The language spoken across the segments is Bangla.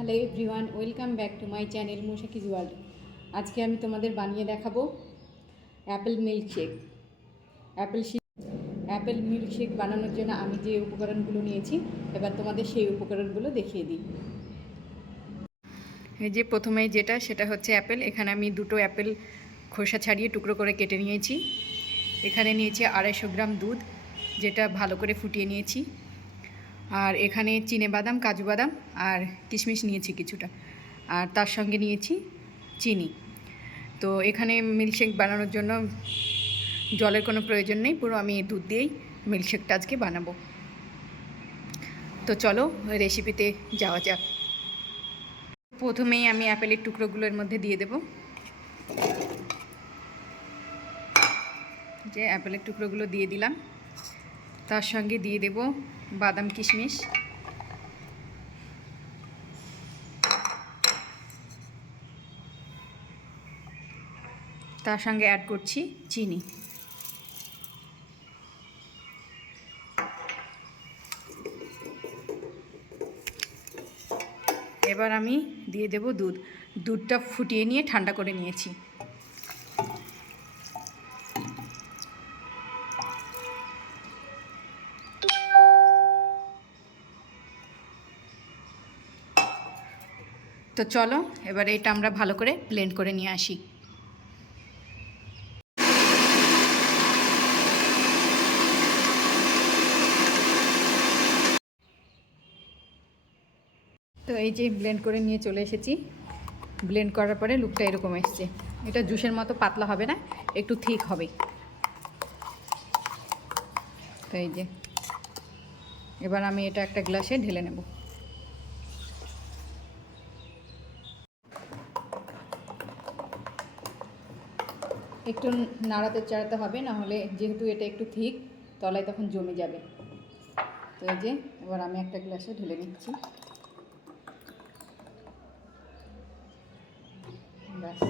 Hello everyone, welcome back to my channel মোশাকিজ ওয়ার্ল্ড। আজকে আমি তোমাদের বানিয়ে দেখাবো অ্যাপেল মিল্কশেক। অ্যাপেল মিল্কশেক বানানোর জন্য আমি যে উপকরণগুলো নিয়েছি, এবার তোমাদের সেই উপকরণগুলো দেখিয়ে দিই। এই যে প্রথমে সেটা হচ্ছে অ্যাপেল। এখানে আমি দুটো অ্যাপেল খোসা ছাড়িয়ে টুকরো করে কেটে নিয়েছি। এখানে নিয়েছি 250 গ্রাম দুধ, যেটা ভালো করে ফুটিয়ে নিয়েছি। আর এখানে চিনেবাদাম, কাজু বাদাম আর কিশমিশ নিয়েছি কিছুটা, আর তার সঙ্গে নিয়েছি চিনি। তো এখানে মিল্কশেক বানানোর জন্য জলের কোনো প্রয়োজন নেই, পুরো আমি দুধ দিয়েই মিল্কশেকটা আজকে বানাবো। তো চলো রেসিপিতে যাওয়া যাক। প্রথমেই আমি অ্যাপেলের টুকরোগুলোর মধ্যে দিয়ে দেব। যে অ্যাপেলের টুকরোগুলো দিয়ে দিলাম, তার সঙ্গে দিয়ে দেব বাদাম, কিশমিশ, তার সঙ্গে অ্যাড করছি চিনি। এবার আমি দিয়ে দেব দুধ। দুধটা ফুটিয়ে নিয়ে ঠান্ডা করে নিয়েছি। তো চলো এবার এটা আমরা ভালো করে ব্লেন্ড করে নিয়ে আসি। তো এই যে ব্লেন্ড করে নিয়ে চলে এসেছি। ব্লেন্ড করার পরে লুকটা এরকম এসছে। এটা জুসের মতো পাতলা হবে না, একটু থিক হবে। তো এই যে এবার আমি এটা একটা গ্লাসে ঢেলে নেব। একটু নাড়াতে চাড়াতে হবে, না হলে যেহেতু এটা একটু থিক, তলায় তখন জমে যাবে। তো এই যে এবার আমি একটা গ্লাসে ঢেলে নিচ্ছি। ব্যাস,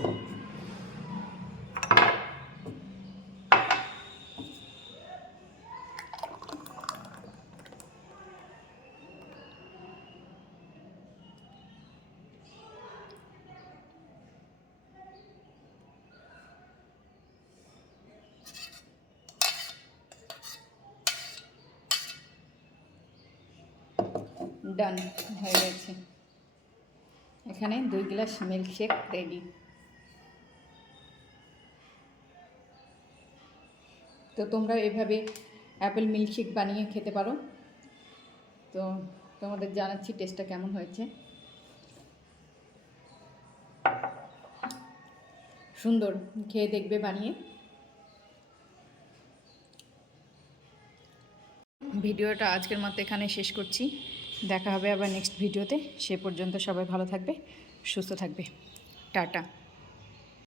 ডান হয়ে গেছে। এখানে 2 গ্লাস মিল্কশেক রেডি। তো তোমরা এভাবে অ্যাপেল মিল্কশেক বানিয়ে খেতে পারো। তো তোমাদের জানাচ্ছি টেস্টটা কেমন হয়েছে। সুন্দর, খেয়ে দেখবে বানিয়ে। ভিডিওটা আজকের মতো এখানে শেষ করছি। দেখা হবে আবার নেক্সট ভিডিওতে। সে পর্যন্ত সবাই ভালো থাকবে, সুস্থ থাকবে। টাটা।